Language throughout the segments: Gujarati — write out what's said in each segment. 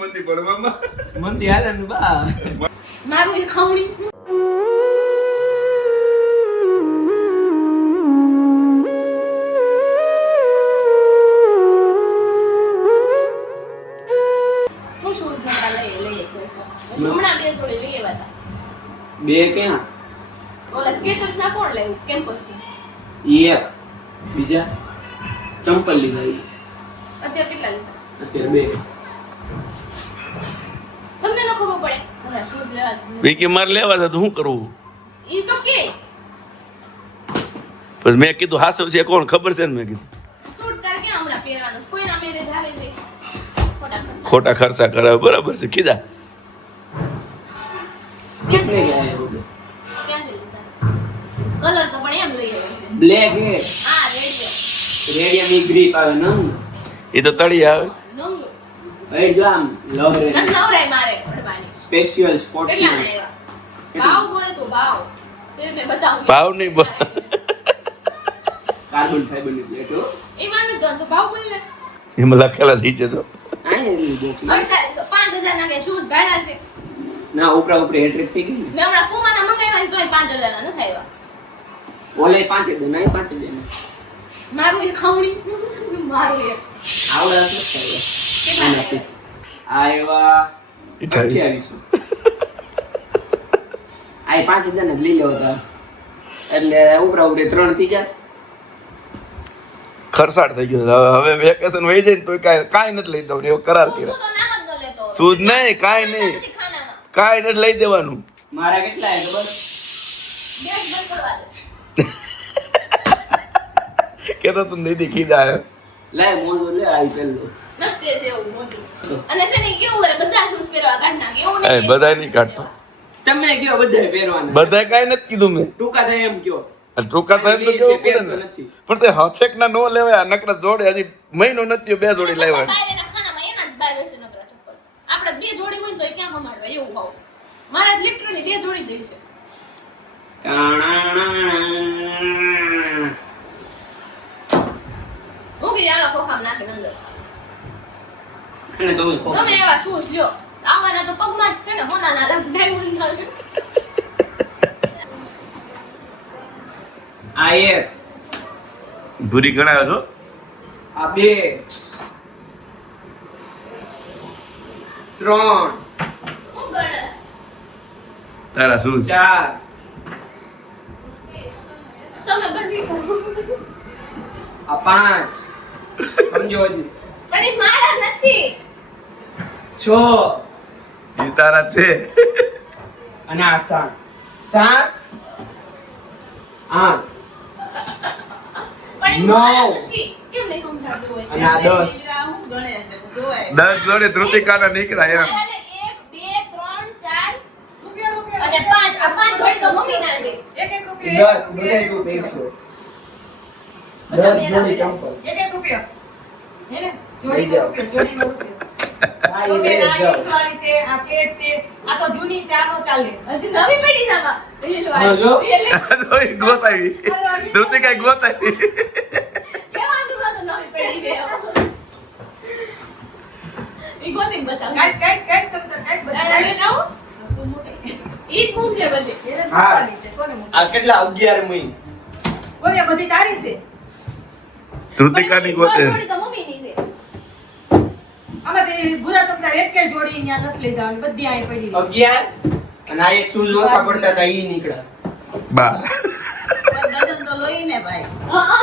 મંદી પડવામાં મંદી હાલે ને બા મારું એ ખાવણી હું શૂઝ નતા લઈ હમણાં બે જોડી લઈ આવ્યા હતા બે ક્યાં ઓલા સ્કેટર્સ ના કોણ લેવું કેમ્પસ એક બીજા ચંપલ લીધા અત્યારે કેટલા લીધા અત્યારે બે તમને ન ખબર પડે તમારા શૂઝ લેવા વિકી માર લેવા છે તો શું કરવું ઈ તો કે પછી મેં કીધું હાસવ છે કોણ ખબર છે ને મેં કીધું શૂટ કર કે હમણાં પહેરવાનું કોઈના મેરેજ આવે છે ખોટા ખર્ચા કરાવે બરાબર છે કીધા કેટલે ગયા એ બધું ક્યાંથી લીધા કલર તો પણ એમ લઈ આવ્યા છે બ્લેક હે હા રેડિયો રેડિયમ ઈ ગ્રીપ આવે નંગ એ તો તળી આવે નંગ એ જામ લવ રે નવરાય મારે પડવાની સ્પેશિયલ સ્પોર્ટ્સ કેટલા ના આવ્યા ભાવ બોલ તું ભાવ તે મેં બતાવું ભાવ નહીં કાર્બન ફાઈબર ની પ્લેટ હો એ માને જો તો ભાવ બોલ લે એમાં લખેલા નીચે જો આ એની બોક્સ 4800 5000 ના કે શૂઝ ભાડા છે ના ઉપરા ઉપરે હેટ્રિક થઈ ગઈ મેં હમણાં પૂમાના મંગાવ્યા ને તોય 5000 ના નથી આવ્યા ઓલે 5 દે ના 5 દે મારું એ ખાવણી મારું એ આવડા તો કેટલા થાય આયવા 2800 આ 5000 ને લઈ લેવો તા એટલે ઉપરા ઉપરે 3 થઈ જાત ખરસાડ થઈ ગયો હવે વેકેશન વહી જાય ને તો કાંઈ નથી લઈ દઉં એવો કરાર કર્યો તો નામ જ ન લેતો સૂઝ નહીં કાંઈ નહીં નથી ખાનામાં કાંઈ નથી લઈ દેવાનું મારા કેટલા હે ખબર ગેસ બંધ કરવા દે કેતો તું દીદી કીધા હે લે મોજો લે આઈ કર લો નસ્તે દેવું મોટું અને છે ને કેવું કરે બધા શૂઝ પહેરવા કાઢ નાખે એવું એ નહીં બધાય નહીં કાઢતો તમે કયો બધાય પહેરવાના બધાય કાંઈ નથી કીધું મેં ટૂંકા થાય એમ કયો ટૂંકા થાય તો કેવું પડે પહેરતો ને નથી. પણ તે હથેક ના નો લેવાય નકરા જોડે હજી મહિનો નથી બે જોડી લાવ્યા બહાર એના ખાનામાં એના જ બહાર હશે નકરા ચપ્પલ આપણે બે જોડી હોય ને તો એ ક્યાં હમાડવા એવું ભાવ મારા લિટરલી બે જોડી દઈ છે હું કે યાર ખોખામ નાખી અંદર અને તમે કહો. ગમે એવા શૂઝ લ્યો આવવાના તો પગમાં જ છે ને હોનાના ડાયમંડ ના આ એક ભૂરી ગણાયો છો આ બે 3 હું ગણસ તારા શું 4 તમે બસ ઈ કરો આ 5 સમજો હજી પણ એ મારા નથી 6 એ તારા છે અને આ 7 8 પણ એ No. મારા નથી કેમ નહીં સમજાતું હોય અને આ 10 10 જોડે ધૃતિકાના નીકળ્યા એમ અને 1 2 3 4 અને 5 આ 5 જોડી તો મમ્મી ના છે 10 બધાય તું પહેરશો 10 જોડી ચંપલ જોડી જાઓ. આ એ બે જાઓ. હજી નવી પેઢી જામાં હા, જો. જોઈ ગોતાવી ધૃતિકા ગોતાવી કેવાનું નતું નવી પેઢી દે ઈ ગોતી બતાવ અરે લાવો ઈ જ મૂક છે બધી હા આ કેટલા 11 મહિને ધૃતિકાની ગોતે જોડી તો મમ્મીની છે 11 અને આ એક શૂઝ ઓછા પડતા હતા ઈ નીકળ્યા બા હા,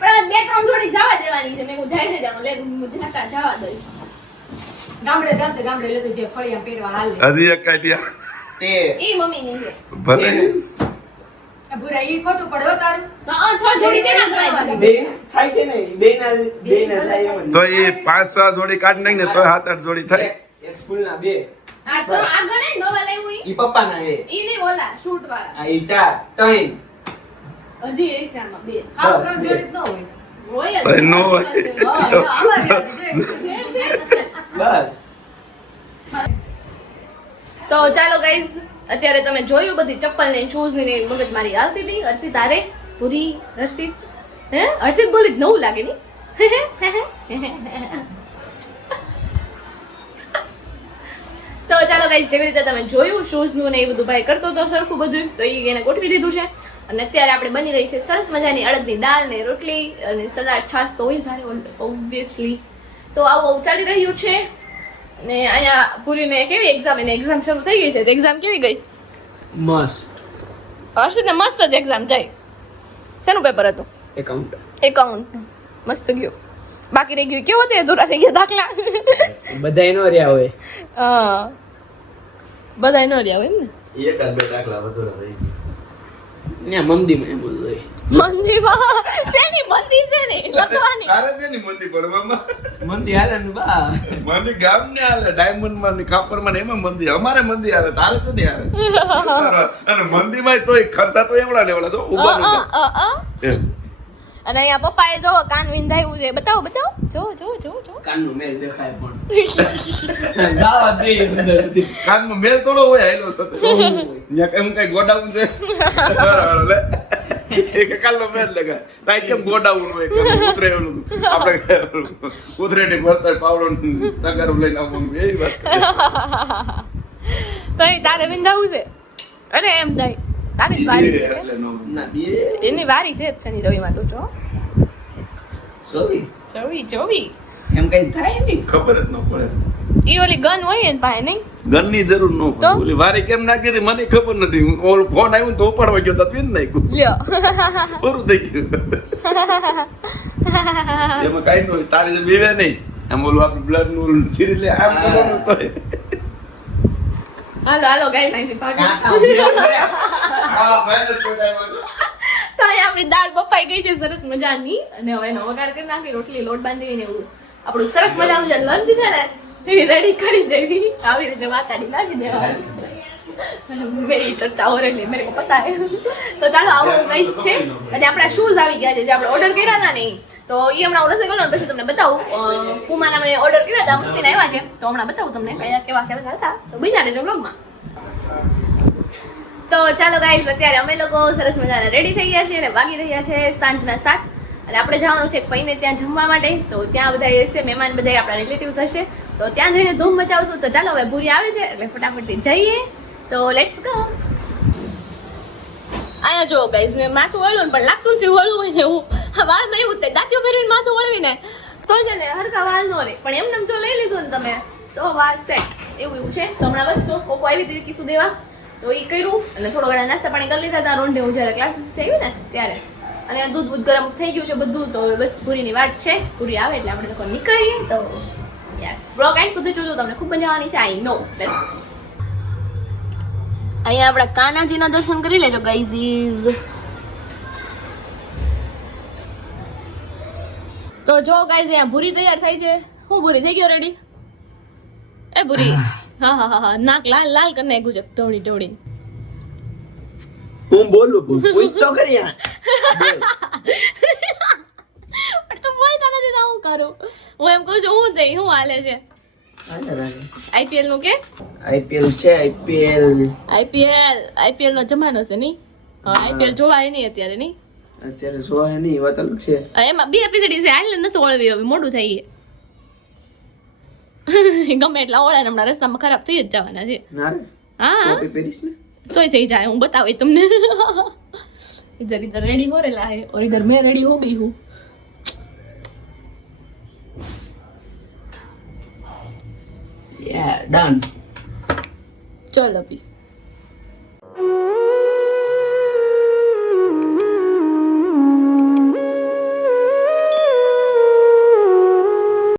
પણ બે ત્રણ જોડી જવા દેવાની છે મેં હું જાય છે ત્યાં લે ઝાટા જવા દઈશ હજી એક કાઢ્યા તે ઈ મમ્મીની છે ભલે હા 6 જોડી તેના ગણાય બે થાય છે ને બે ના થાય એમ જ. તો એ 5-6 જોડી કાઢ નાખ ને તો 7-8 જોડી થાય એક સ્કૂલ ના બે આ તો આ ગણે નવા લાવ્યું ઈ પપ્પા ના એ ઈ નહીં ઓલા શૂટ વાળા આ ઈ 4 3 હજી એ સામાં બે હોય તો નો હોય. બસ તો ચાલો ગાઈઝ અત્યારે તમે જોયું બધી ચપ્પલ ને શૂઝ ની મગજ મારી હાલતી હતી હર્ષિત હારે પૂરી હર્ષિત હર્ષિત બોલી જ નવું લાગે ની ચાલો ગાઈસ, જેવી રીતે તમે જોયું શૂઝ નું ને એ બધું ભાઈ કરતો તો સરખું બધું, તો એને ગોઠવી દીધું છે. અને અત્યારે આપણે બની રહી છે સરસ મજાની અડદની દાળ ને રોટલી અને સલાડ છાશ તો હોય જ ઓબ્વિયસલી. તો આવું ચાલી રહ્યું છે. અને અહીંયા પૂરીને કેવી એક્ઝામ, એને એક્ઝામ શરૂ થઈ ગઈ છે. તો એક્ઝામ કેવી ગઈ? મસ્ત. હર્ષિતને મસ્ત જ એક્ઝામ જાય. શેનું પેપર હતું? એકાઉન્ટ. મસ્ત ગયો. બાકી રહી ગયું કેવું હતું? અધૂરા થઈ ગયા દાખલા. બધાય નો રહ્યા હોય. હા, બધાય નો રહ્યા હોય ને. એકાદ બે દાખલા વધુ રહી ગયા. ત્યાં મંદીમાં એમ જ હોય. મંદીમાં શેની મંદી છે ને લખવાની? તારે છે ને મંદી પડવામાં. મંદી હાલે ને બા. મંદી ગામ ને હાલે, ડાયમંડ માં ને ખાપર માં ને એમાં મંદી. અમારે મંદી હાલે, તારે તો નહીં હાલે. અને મંદી માં તોય ખર્ચા તો એવડા ને એવડા તો ઉભા એમ. અને અહીંયા પપ્પાએ જો કાન વિંધાયું છે. બતાવો બતાવો. જો જો જો જો કાનનો મેલ દેખાય પણ. ગાવા દે અંદરથી. કાનમાં મેલ થોડો હોય હાયલો થતો. ન્યા એમ કઈ ગોડાઉન છે. બરાબર લે. એક કાલનો મેલ લગા. તાઈ કેમ ગોડાઉન હોય કે ઉતરે ઓલું. આપણે ઉતરેટી ભરતા પાવડો તગારું લઈને આવવાનું એવી વાત. તો તારે વિંધાવું છે? અરે એમ થાય તારી વારી છે એટલે નો. ના બે એની વારી છે શનિ રવિમાં. તું જો સોરી જોવી એમ કઈ થાય નહીં. ખબર જ ન પડે. ઈ ઓલી ગન હોય ને પાસે નહીં? ગનની જરૂર ન પડે. તો? ઓલી વારી કેમ નાખી હતી મને ખબર નથી. ઓલો ફોન આવ્યો ને તો ઉપાડવા ગયો તો પીન નાખ્યું. લ્યો પૂરું થઈ ગયું. એમાં કઈ ન હોય. તારી બીવે નહીં. આમ ઓલું આપણે બ્લડ નું સિરી લે આમ કરવાનું તો હાલો હાલો ગાઈ નાખી ભાગી. હા મહેનત કોટાય તો અહીંયા આપણી દાળ બફાઈ ગઈ છે સરસ મજાની. અને હવે એનો વઘાર કરી નાખી, રોટલી લોટ બાંધી ને એવું આપણું સરસ મજાનું જે લંચ છે ને એ રેડી કરી દેવી. આવી રીતે વાતાડી નાખી દેવાની. મેરી ચર્ચા હો રહી મેરે કો પતા હે. તો ચાલો આવું કઈશ છે. અને આપણા શૂઝ આવી ગયા છે જે આપણે ઓર્ડર કર્યા હતા ને, તો એ હમણાં હું રસોઈ કરું પછી તમને બતાવું. પુમાના મેં ઓર્ડર કર્યા હતા, મસ્તીના આવ્યા છે, તો હમણાં બતાવું તમને કયા કેવા કેવા હતા. તો બીજા રહેજો બ્લોગમાં. તો ચાલો ગાઈઝ, અત્યારે અમે લોકો સરસ મજાના રેડી થઈ ગયા છીએ અને વાગી રહ્યા છે સાંજના 7. અને આપણે જવાનું છે ફઈને ત્યાં જમવા માટે. તો ત્યાં બધા હશે, મહેમાન બધા આપણા રિલેટિવ્સ હશે, તો ત્યાં જઈને ધૂમ મચાવશું. તો ચાલો હવે ભૂરી આવે છે એટલે ફટાફટથી જઈએ. તો લેટ્સ ગો. અહીંયા જો ગાઈઝ, મેં માથું વળ્યું પણ લાગતું નથી વળવું હોય ને એવું. હા, વાળમાં એવું થાય, દાંતીઓ ફેરવીને માથું વળવીને તો છે ને હરખા વાળ નો રહે. પણ એમને જો લઈ લીધું ને તમે તો વાળ સેટ એવું છે. તો હમણાં બસ કોકો આવી હતી કિસ્સું દેવા, તો એ કર્યું અને થોડો ઘણા નાસ્તા પાણી કરી લીધા હતા રોંઢે હું જ્યારે ક્લાસીસથી આવી ને ત્યારે. અને દૂધ ગરમ થઈ ગયું છે બધું. તો બસ પૂરીની વાટ છે, પૂરી આવે એટલે આપણે લોકો નીકળીએ. તો યસ, બ્લોગ એન્ડ સુધી જોજો, તમને ખૂબ મજા આવવાની છે. આઈ નો. અહીંયા આપણા કાનાજીના દર્શન કરી લેજો ગાઈઝ. તો જો ગાઈઝ અહીંયા ભૂરી તૈયાર થાય છે. હું ભૂરી થઈ ગયો રેડી? એ ભૂરી, હા હા હા હા, નાક લાલ લાલ કરી નાખ્યું છે ઢોળી ઢોળી. હું બોલું પૂછ તો કરી આ. પણ તું બોલતા નથી તો હું કરું? હું એમ કહું છું હું થઈ, હું હાલે છે આઈપીએલ નું? કે આઈપીએલ છે? આઈપીએલ નો જમાનો છે નહીં? આઈપીએલ જોવાય નહીં અત્યારે નહીં? અત્યારે જોવાય નહીં, વાત અલગ છે. એમાં બે એપિસોડ છે, આટલે નથી ઓળવી, હવે મોડું થઈ ગયું. ગમે એટલા ઓળે ને હમણાં રસ્તામાં ખરાબ થઈ જ જવાના છે. ના રે, હા ટોપી પહેરીશ ને તોય થઈ જાય, હું બતાવી તમને. इधर इधर रेडी हो रहा है और इधर मैं रेडी हो गई हूँ. Yeah, done. चल अभी